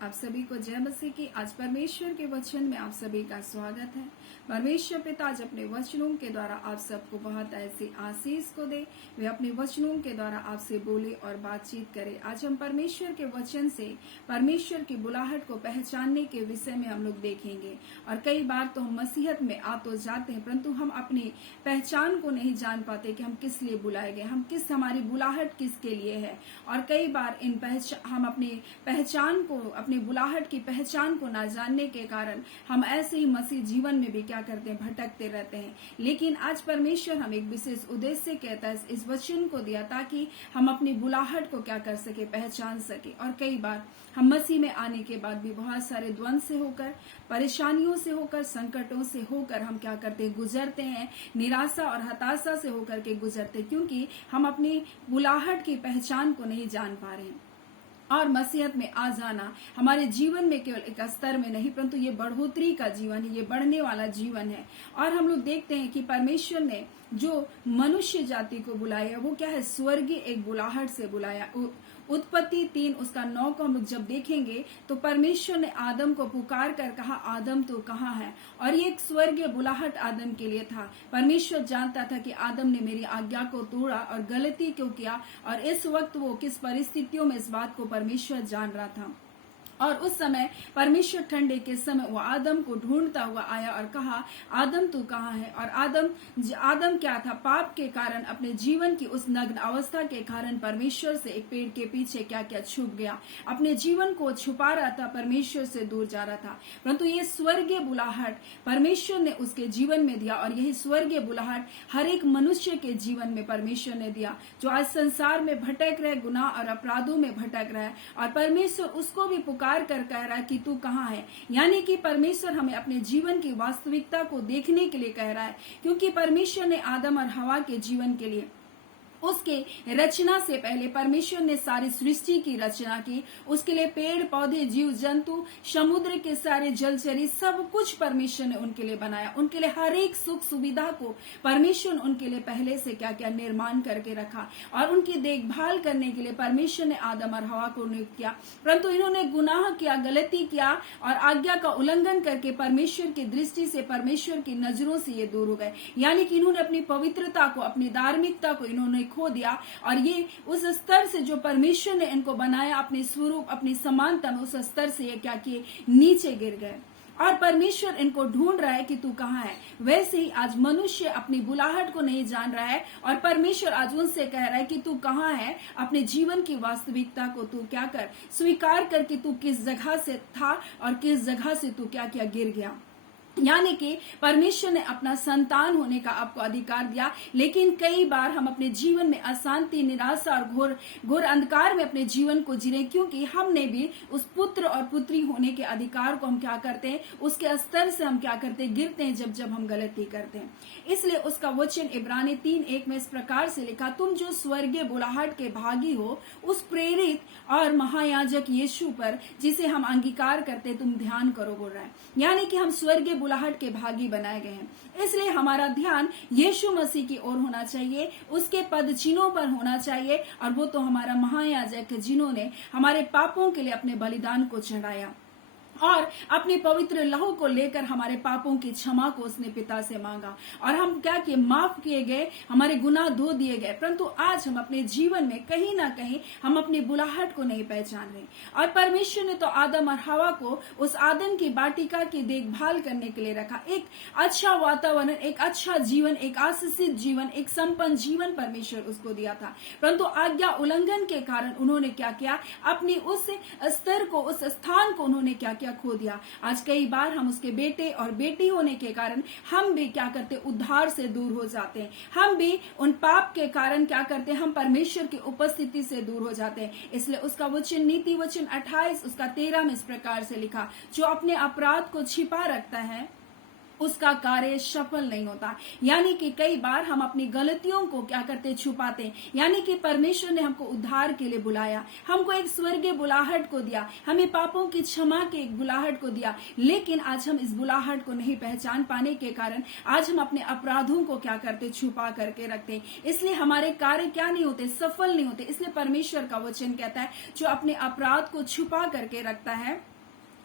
आप सभी को जय मसीह की। आज परमेश्वर के वचन में आप सभी का स्वागत है। परमेश्वर पिता आज अपने वचनों के द्वारा आप सबको बहुत ऐसी आशीष को दे, वे अपने वचनों के द्वारा आपसे बोले और बातचीत करे। आज हम परमेश्वर के वचन से परमेश्वर की बुलाहट को पहचानने के विषय में हम लोग देखेंगे। और कई बार तो हम मसीहत में आ तो जाते हैं, परंतु हम अपनी पहचान को नहीं जान पाते कि हम किस लिए बुलाए गए, हमारी बुलाहट किसके लिए है। और कई बार हम अपनी पहचान को, अपनी बुलाहट की पहचान को ना जानने के कारण हम ऐसे ही मसीह जीवन में भी क्या करते हैं, भटकते रहते हैं। लेकिन आज परमेश्वर हम एक विशेष उद्देश्य से कहता है, इस वचन को दिया ताकि हम अपनी बुलाहट को क्या कर सके, पहचान सके। और कई बार हम मसीह में आने के बाद भी बहुत सारे द्वंद से होकर, परेशानियों से होकर, संकटों से होकर हम क्या करते हैं, गुजरते हैं, निराशा और हताशा से होकर के गुजरते, क्योंकि हम अपनी बुलाहट की पहचान को नहीं जान पा रहे हैं। और मसीहत में आ जाना हमारे जीवन में केवल एक स्तर में नहीं, परंतु ये बढ़ोतरी का जीवन है, ये बढ़ने वाला जीवन है। और हम लोग देखते हैं कि परमेश्वर ने जो मनुष्य जाति को बुलाया वो क्या है, स्वर्गीय एक बुलाहट से बुलाया। उत्पत्ति 3 उसका 9 को हम लोग जब देखेंगे तो परमेश्वर ने आदम को पुकार कर कहा, आदम तो कहाँ है। और ये एक स्वर्गीय बुलाहट आदम के लिए था। परमेश्वर जानता था कि आदम ने मेरी आज्ञा को तोड़ा और गलती क्यों किया, और इस वक्त वो किस परिस्थितियों में, इस बात को परमेश्वर जान रहा था। और उस समय परमेश्वर ठंडे के समय वो आदम को ढूंढता हुआ आया और कहा, आदम तू कहाँ है। और आदम क्या था, पाप के कारण, अपने जीवन की उस नग्न अवस्था के कारण परमेश्वर से एक पेड़ के पीछे क्या क्या छुप गया, अपने जीवन को छुपा रहा था, परमेश्वर से दूर जा रहा था। परंतु ये स्वर्गीय बुलाहट परमेश्वर ने उसके जीवन में दिया, और यही स्वर्गीय बुलाहट हर एक मनुष्य के जीवन में परमेश्वर ने दिया, जो आज संसार में भटक रहे, गुनाह और अपराधों में भटक रहा है। और परमेश्वर उसको भी पुकार कर कह रहा है कि तू कहाँ है। यानी कि परमेश्वर हमें अपने जीवन की वास्तविकता को देखने के लिए कह रहा है, क्योंकि परमेश्वर ने आदम और हवा के जीवन के लिए, उसके रचना से पहले परमेश्वर ने सारी सृष्टि की रचना की। उसके लिए पेड़ पौधे, जीव जंतु, समुद्र के सारे जलचरी, सब कुछ परमेश्वर ने उनके लिए बनाया। उनके लिए हर एक सुख सुविधा को परमेश्वर ने उनके लिए पहले से क्या क्या निर्माण करके रखा, और उनकी देखभाल करने के लिए परमेश्वर ने आदम और हवा को नियुक्त किया। परंतु इन्होंने गुनाह किया, गलती किया, और आज्ञा का उल्लंघन करके परमेश्वर की दृष्टि से, परमेश्वर की नजरों से ये दूर हो गए। यानी कि इन्होंने अपनी पवित्रता को, अपनी धार्मिकता को इन्होंने खो दिया, और ये उस स्तर से जो परमेश्वर ने इनको बनाया, अपने स्वरूप, अपनी समानता में, उस स्तर से ये क्या किए, नीचे गिर गए। और परमेश्वर इनको ढूंढ रहा है कि तू कहाँ है। वैसे ही आज मनुष्य अपनी बुलाहट को नहीं जान रहा है, और परमेश्वर आज उनसे कह रहा है कि तू कहाँ है। अपने जीवन की वास्तविकता को तू क्या कर, स्वीकार कर कि तू किस जगह से था और किस जगह से तू क्या क्या गिर गया। यानी कि परमेश्वर ने अपना संतान होने का आपको अधिकार दिया, लेकिन कई बार हम अपने जीवन में अशांति, निराशा और घोर अंधकार में अपने जीवन को जी रहे, क्योंकि हमने भी उस पुत्र और पुत्री होने के अधिकार को हम क्या करते हैं, उसके स्तर से हम क्या करते हैं, गिरते हैं जब हम गलती करते हैं। इसलिए उसका वचन इब्रानी 3:1 में इस प्रकार से लिखा, तुम जो स्वर्गीय बुलाहट के भागी हो, उस प्रेरित और महायाजक यीशु पर, जिसे हम अंगीकार करते, तुम ध्यान करो, बोल रहा है। यानी कि हम स्वर्गीय बुलाहट के भागी बनाए गए हैं, इसलिए हमारा ध्यान यीशु मसीह की ओर होना चाहिए, उसके पद चिन्हों पर होना चाहिए। और वो तो हमारा महायाजक है, जिन्होंने हमारे पापों के लिए अपने बलिदान को चढ़ाया, और अपने पवित्र लहू को लेकर हमारे पापों की क्षमा को उसने पिता से मांगा, और हम क्या किए, माफ किए गए, हमारे गुनाह धो दिए गए। परंतु आज हम अपने जीवन में कहीं ना कहीं हम अपनी बुलाहट को नहीं पहचान रहे। और परमेश्वर ने तो आदम और हवा को उस आदम की वाटिका की देखभाल करने के लिए रखा, एक अच्छा वातावरण, एक अच्छा जीवन, एक आशीषित जीवन, एक संपन्न जीवन परमेश्वर उसको दिया था। परंतु आज्ञा उल्लंघन के कारण उन्होंने क्या किया, अपनी उस स्तर को, उस स्थान को उन्होंने क्या किया, खो दिया। आज कई बार हम उसके बेटे और बेटी होने के कारण हम भी क्या करते, उद्धार से दूर हो जाते हैं। हम भी उन पाप के कारण क्या करते हैं, हम परमेश्वर की उपस्थिति से दूर हो जाते हैं। इसलिए उसका वचन, नीति वचन 28 उसका 13 में इस प्रकार से लिखा, जो अपने अपराध को छिपा रखता है उसका कार्य सफल नहीं होता। यानी कि कई बार हम अपनी गलतियों को क्या करते, छुपाते हैं। यानी कि परमेश्वर ने हमको उद्धार के लिए बुलाया, हमको एक स्वर्गीय बुलाहट को दिया, हमें पापों की क्षमा के एक बुलाहट को दिया, लेकिन आज हम इस बुलाहट को नहीं पहचान पाने के कारण आज हम अपने अपराधों को क्या करते, छुपा करके रखते, इसलिए हमारे कार्य क्या नहीं होते, सफल नहीं होते। इसलिए परमेश्वर का वचन कहता है जो अपने अपराध को छुपा करके रखता है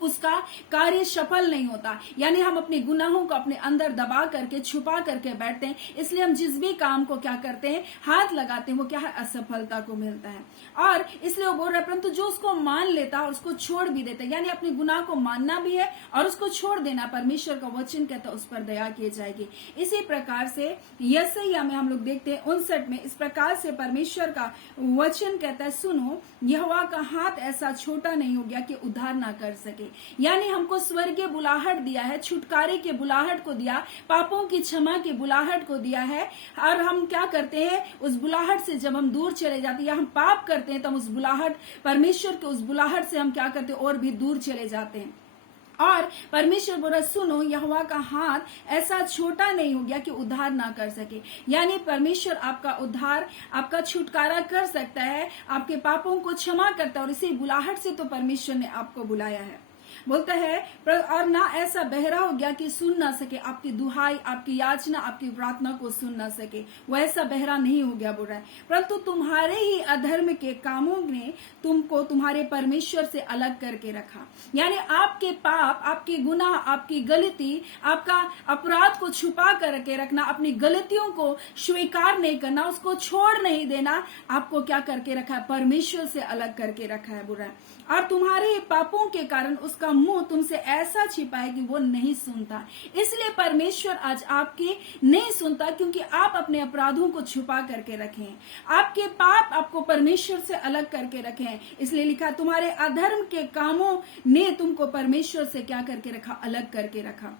उसका कार्य सफल नहीं होता। यानी हम अपने गुनाहों को अपने अंदर दबा करके छुपा करके बैठते हैं, इसलिए हम जिस भी काम को क्या करते हैं, हाथ लगाते हैं, वो क्या है, असफलता को मिलता है। और इसलिए वो बोल रहा है, परंतु जो उसको मान लेता है और उसको छोड़ भी देता है, यानी अपने गुनाह को मानना भी है और उसको छोड़ देना, परमेश्वर का वचन कहता है उस पर दया की जाएगी। इसी प्रकार से यशायाह में हम लोग देखते हैं 59 में, इस प्रकार से परमेश्वर का वचन कहता है, सुनो यहोवा का हाथ ऐसा छोटा नहीं हो गया कि उद्धार ना कर सके। यानी हमको स्वर्गीय बुलाहट दिया है, छुटकारे के बुलाहट को दिया, पापों की क्षमा की बुलाहट को दिया है। और हम क्या करते हैं, उस बुलाहट से जब हम दूर चले जाते हैं या हम पाप करते हैं तो हम उस बुलाहट, परमेश्वर के उस बुलाहट से हम क्या करते हैं, और भी दूर चले जाते हैं। और परमेश्वर बोला, सुनो यहोवा का हाथ ऐसा छोटा नहीं हो गया कि उद्धार ना कर सके। यानी परमेश्वर आपका उद्धार, आपका छुटकारा कर सकता है, आपके पापों को क्षमा करता है, और इसी बुलाहट से तो परमेश्वर ने आपको बुलाया है। बोलता है, और ना ऐसा बहरा हो गया कि सुन ना सके, आपकी दुहाई, आपकी याचना, आपकी प्रार्थना को सुन ना सके, वो ऐसा बहरा नहीं हो गया बोल रहा है। परंतु तुम्हारे ही अधर्म के कामों ने तुमको तुम्हारे परमेश्वर से अलग करके रखा। यानी आपके पाप, आपके गुनाह, आपकी गलती, आपका अपराध को छुपा करके रखना, अपनी गलतियों को स्वीकार नहीं करना, उसको छोड़ नहीं देना, आपको क्या करके रखा है, परमेश्वर से अलग करके रखा है बोल रहा है। और तुम्हारे पापों के कारण उसका मुंह तुमसे ऐसा छिपा है कि वो नहीं सुनता। इसलिए परमेश्वर आज आपकी नहीं सुनता, क्योंकि आप अपने अपराधों को छुपा करके रखे हैं, आपके पाप आपको परमेश्वर से अलग करके रखे हैं। इसलिए लिखा, तुम्हारे अधर्म के कामों ने तुमको परमेश्वर से क्या करके रखा, अलग करके रखा।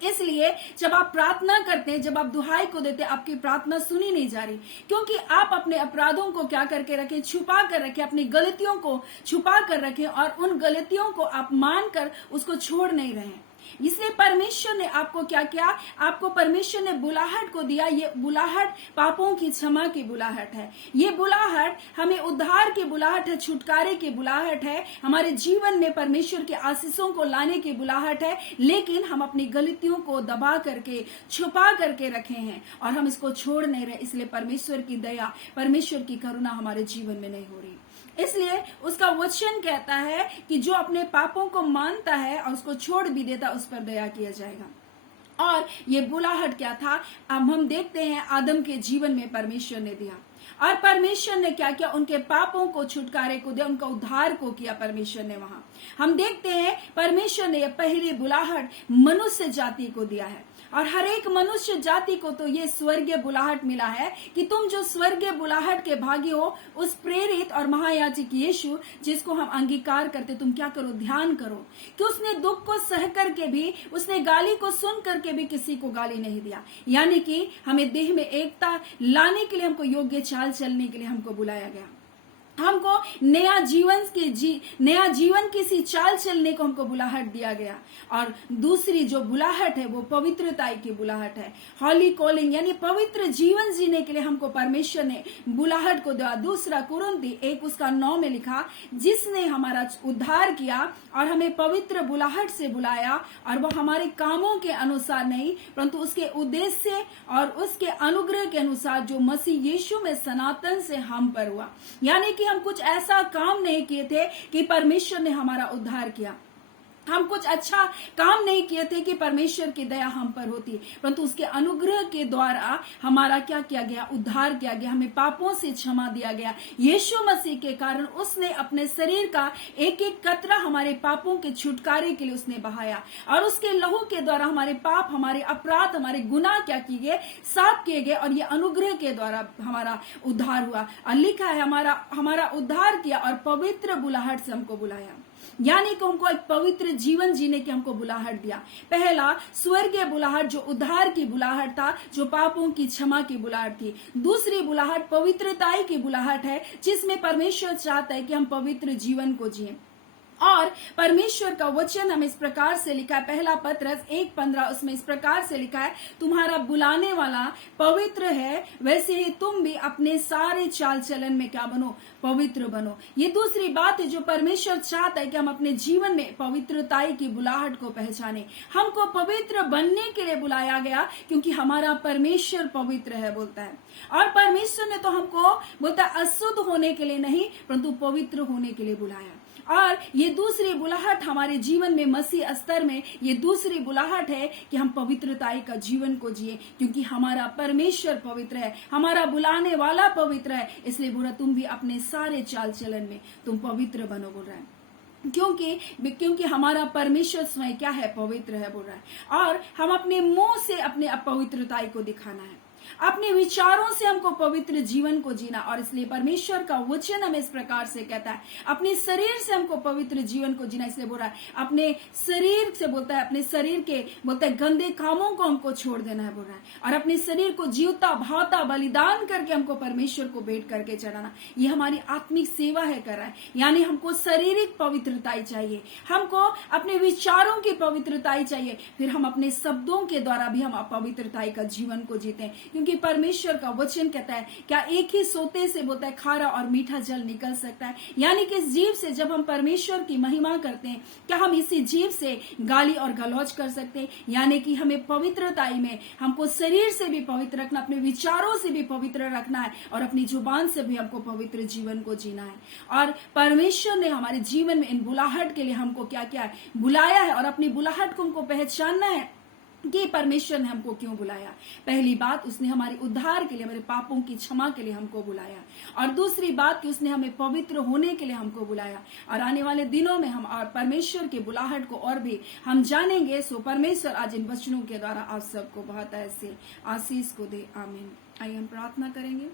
इसलिए जब आप प्रार्थना करते हैं, जब आप दुहाई को देते हैं, आपकी प्रार्थना सुनी नहीं जा रही, क्योंकि आप अपने अपराधों को क्या करके रखे, छुपा कर रखे, अपनी गलतियों को छुपा कर रखे, और उन गलतियों को आप मानकर उसको छोड़ नहीं रहे हैं। इसलिए परमेश्वर ने आपको क्या किया, आपको परमेश्वर ने बुलाहट को दिया। ये बुलाहट पापों की क्षमा की बुलाहट है, ये बुलाहट हमें उद्धार की बुलाहट है, छुटकारे की बुलाहट है, हमारे जीवन में परमेश्वर के आशीषों को लाने की बुलाहट है। लेकिन हम अपनी गलतियों को दबा करके, छुपा करके रखे हैं और हम इसको छोड़ नहीं रहे। इसलिए परमेश्वर की दया, परमेश्वर की करुणा हमारे जीवन में नहीं हो रही। इसलिए उसका वचन कहता है कि जो अपने पापों को मानता है और उसको छोड़ भी देता, उस पर दया किया जाएगा। और ये बुलाहट क्या था, अब हम देखते हैं आदम के जीवन में परमेश्वर ने दिया, और परमेश्वर ने क्या किया, उनके पापों को छुटकारे को दिया, उनका उद्धार को किया परमेश्वर ने। वहां हम देखते हैं परमेश्वर ने पहली बुलाहट मनुष्य जाति को दिया है, और हर एक मनुष्य जाति को तो ये स्वर्गीय बुलाहट मिला है कि तुम जो स्वर्गीय बुलाहट के भागी हो, उस प्रेरित और महायाजक यीशु जिसको हम अंगीकार करते, तुम क्या करो, ध्यान करो कि उसने दुख को सह करके भी, उसने गाली को सुन करके भी किसी को गाली नहीं दिया। यानी कि हमें देह में एकता लाने के लिए, हमको योग्य चाल चलने के लिए हमको बुलाया गया, हमको नया जीवन की सी चाल चलने को हमको बुलाहट दिया गया। और दूसरी जो बुलाहट है वो पवित्रता की बुलाहट है, हॉली कॉलिंग, यानी पवित्र जीवन जीने के लिए हमको परमेश्वर ने बुलाहट को दिया। दूसरा कुरिन्थी 1:9 में लिखा, जिसने हमारा उद्धार किया और हमें पवित्र बुलाहट से बुलाया, और वो हमारे कामों के अनुसार नहीं, परंतु उसके उद्देश्य और उसके अनुग्रह के अनुसार जो मसीह यीशु में सनातन से हम पर हुआ। यानी कि हम कुछ ऐसा काम नहीं किए थे कि परमेश्वर ने हमारा उद्धार किया, हम कुछ अच्छा काम नहीं किए थे कि परमेश्वर की दया हम पर होती, परंतु उसके अनुग्रह के द्वारा हमारा क्या किया गया, उद्धार किया गया, हमें पापों से क्षमा दिया गया। यीशु मसीह के कारण उसने अपने शरीर का एक एक कतरा हमारे पापों के छुटकारे के लिए उसने बहाया, और उसके लहू के द्वारा हमारे पाप, हमारे अपराध, हमारे गुनाह क्या किए गए, साफ किए गए, और ये अनुग्रह के द्वारा हमारा उद्धार हुआ। और लिखा है हमारा उद्धार किया और पवित्र बुलाहट से हमको बुलाया, यानी कि हमको एक पवित्र जीवन जीने की हमको बुलाहट दिया। पहला स्वर्गीय बुलाहट जो उद्धार की बुलाहट था, जो पापों की क्षमा की बुलाहट थी। दूसरी बुलाहट पवित्रता की बुलाहट है, जिसमें परमेश्वर चाहता है कि हम पवित्र जीवन को जिए। और परमेश्वर का वचन हमें इस प्रकार से लिखा है, पहला पत्रस 1:15, उसमें इस प्रकार से लिखा है, तुम्हारा बुलाने वाला पवित्र है, वैसे ही तुम भी अपने सारे चाल चलन में क्या बनो, पवित्र बनो। ये दूसरी बात है जो परमेश्वर चाहता है कि हम अपने जीवन में पवित्रताई की बुलाहट को पहचाने। हमको पवित्र बनने के लिए बुलाया गया क्योंकि हमारा परमेश्वर पवित्र है बोलता है, और परमेश्वर ने तो हमको बोलता है अशुद्ध होने के लिए नहीं परंतु पवित्र होने के लिए बुलाया। और ये दूसरी बुलाहट हमारे जीवन में मसीह स्तर में ये दूसरी बुलाहट है कि हम पवित्रताई का जीवन को जिए, क्योंकि हमारा परमेश्वर पवित्र है, हमारा बुलाने वाला पवित्र है। इसलिए बोला तुम भी अपने सारे चाल चलन में तुम पवित्र बनो बोल रहा है, क्योंकि हमारा परमेश्वर स्वयं क्या है, पवित्र है बोल रहा है। और हम अपने मुंह से अपने अपवित्रताई को दिखाना है, अपने विचारों से हमको पवित्र जीवन को जीना। और इसलिए परमेश्वर का वचन हमें इस प्रकार से कहता है, अपने शरीर से हमको पवित्र जीवन को जीना। इसलिए बोल रहा है अपने शरीर से, बोलता है अपने शरीर के, बोलता है गंदे कामों को हमको छोड़ देना है बोल रहा है, और अपने शरीर को जीवता भावता बलिदान करके हमको परमेश्वर को भेंट करके चढ़ाना। ये हमारी आत्मिक सेवा है कर रहा है, यानी हमको शारीरिक पवित्रताई चाहिए, हमको अपने विचारों की पवित्रताई चाहिए, फिर हम अपने शब्दों के द्वारा भी हम अपवित्रताई का जीवन को जीते हैं। क्योंकि परमेश्वर का वचन कहता है क्या एक ही सोते से, बोलता है, खारा और मीठा जल निकल सकता है। यानी कि इस जीव से जब हम परमेश्वर की महिमा करते हैं, क्या हम इसी जीव से गाली और गलौज कर सकते हैं? यानी कि हमें पवित्रताई में हमको शरीर से भी पवित्र रखना, अपने विचारों से भी पवित्र रखना है, और अपनी जुबान से भी हमको पवित्र जीवन को जीना है। और परमेश्वर ने हमारे जीवन में इन बुलाहट के लिए हमको क्या क्या बुलाया है, और अपनी बुलाहट को हमको पहचानना है कि परमेश्वर ने हमको क्यों बुलाया। पहली बात, उसने हमारे उद्धार के लिए, हमारे पापों की क्षमा के लिए हमको बुलाया, और दूसरी बात कि उसने हमें पवित्र होने के लिए हमको बुलाया। और आने वाले दिनों में हम और परमेश्वर की बुलाहट को और भी हम जानेंगे। सो परमेश्वर आज इन वचनों के द्वारा आप सबको बहुत ऐसे आशीष को दे। आमीन। आइए हम प्रार्थना करेंगे।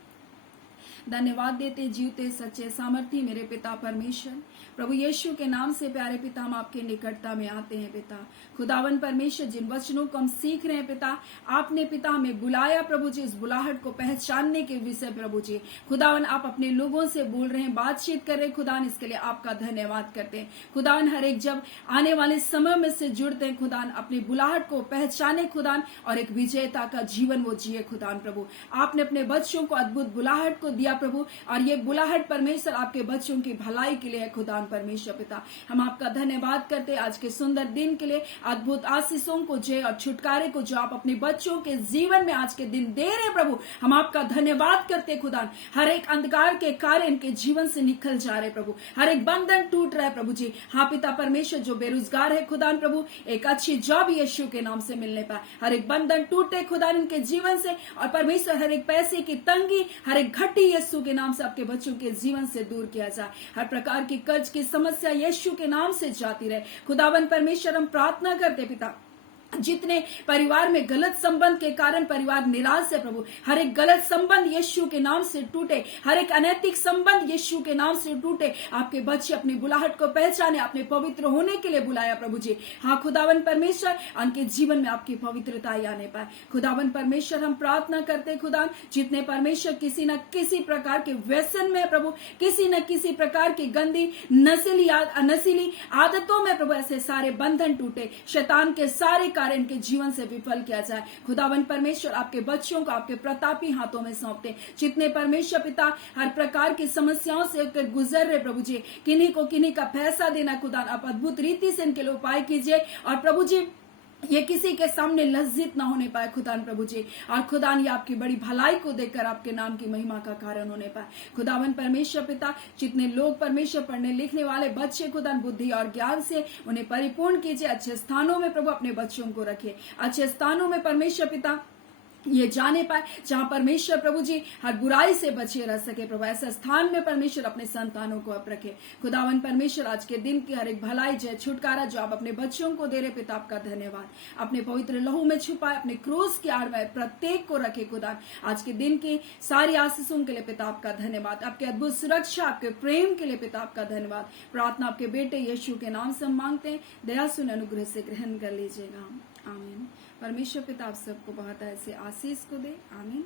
धन्यवाद देते जीवते सच्चे सामर्थी मेरे पिता परमेश्वर, प्रभु यीशु के नाम से प्यारे पिता हम आपके निकटता में आते हैं पिता। खुदावन परमेश्वर, जिन वचनों को हम सीख रहे हैं पिता, आपने पिता हमें बुलाया प्रभु जी, इस बुलाहट को पहचानने के विषय प्रभु जी। खुदावन आप अपने लोगों से बोल रहे हैं, बातचीत कर रहे हैं खुदान, इसके लिए आपका धन्यवाद करते हैं। खुदावन हर एक जब आने वाले समय में से जुड़ते हैं खुदान, अपनी बुलाहट को पहचाने खुदान, और एक विजेता का जीवन वो जिए खुदान। प्रभु आपने अपने बच्चों को अद्भुत बुलाहट को दिया प्रभु, और ये बुलाहट परमेश्वर आपके बच्चों की भलाई के लिए है खुदान परमेश्वर पिता। हम आपका धन्यवाद करते आज के सुंदर दिन के लिए, अद्भुत आशीषों को, जय और छुटकारे को जो आप अपने बच्चों के जीवन में आज के दिन दे रहे प्रभु, हम आपका धन्यवाद करते खुदान। हर एक अंधकार के कार्य इनके जीवन से निकल जा रहे प्रभु, हर एक बंधन टूट रहा है प्रभु जी। हाँ पिता परमेश्वर, जो बेरोजगार है खुदान प्रभु, एक अच्छी जॉब यीशु के नाम से मिलने पाए, हर एक बंधन टूटे खुदान इनके जीवन से, और परमेश्वर हर एक पैसे की तंगी, हर एक घटी यीशु के नाम से आपके बच्चों के जीवन से दूर किया जाए। हर प्रकार की कर्ज की समस्या यीशु के नाम से जाती रहे खुदावन परमेश्वर। हम प्रार्थना करते पिता, जितने परिवार में गलत संबंध के कारण परिवार निराश है प्रभु, हर एक गलत संबंध यीशु के नाम से टूटे, हर एक अनैतिक संबंध यीशु के नाम से टूटे। आपके बच्चे अपनी बुलाहट को पहचाने, अपने पवित्र होने के लिए बुलाया प्रभु जी। हाँ खुदावन परमेश्वर, उनके जीवन में आपकी पवित्रता आने पाए खुदावन परमेश्वर। हम प्रार्थना करते खुदा, जितने परमेश्वर किसी न किसी प्रकार के व्यसन में प्रभु, किसी न किसी प्रकार की गंदी नशीली आदतों में प्रभु, ऐसे सारे बंधन टूटे, शैतान के सारे कार्य इनके जीवन से विफल किया जाए खुदावन परमेश्वर। आपके बच्चों को आपके प्रतापी हाथों में सौंपते, जितने परमेश्वर पिता हर प्रकार की समस्याओं से गुजर रहे प्रभु जी, किन्हीं का पैसा देना खुदा, आप अद्भुत रीति से इनके लिए उपाय कीजिए, और प्रभु जी ये किसी के सामने लज्जित ना होने पाए खुदान प्रभु जी, और खुदान ये आपकी बड़ी भलाई को देखकर आपके नाम की महिमा का कारण होने पाए खुदावन परमेश्वर पिता। जितने लोग परमेश्वर पढ़ने लिखने वाले बच्चे खुदान, बुद्धि और ज्ञान से उन्हें परिपूर्ण कीजिए, अच्छे स्थानों में प्रभु अपने बच्चों को रखे, अच्छे स्थानों में परमेश्वर पिता ये जाने पाए जहां परमेश्वर प्रभु जी हर बुराई से बचे रह सके प्रभु, ऐसा स्थान में परमेश्वर अपने संतानों को आप रखे खुदावन परमेश्वर। आज के दिन की हर एक भलाई, जय, छुटकारा जो आप अपने बच्चों को दे रहे पिता, आपका धन्यवाद। अपने पवित्र लहू में छुपाए, अपने क्रूस की आड़ में प्रत्येक को रखे खुदा। आज के दिन की सारी आशीषों के लिए पिता आपका धन्यवाद, आपके अद्भुत सुरक्षा, आपके प्रेम के लिए पिता आपका धन्यवाद। प्रार्थना आपके बेटे यीशु के नाम से मांगते हैं, दया सुन अनुग्रह से ग्रहण कर लीजिएगा। आमीन। परमेश्वर पिता आप सबको बहुत ऐसे आशीष को दे। आमीन।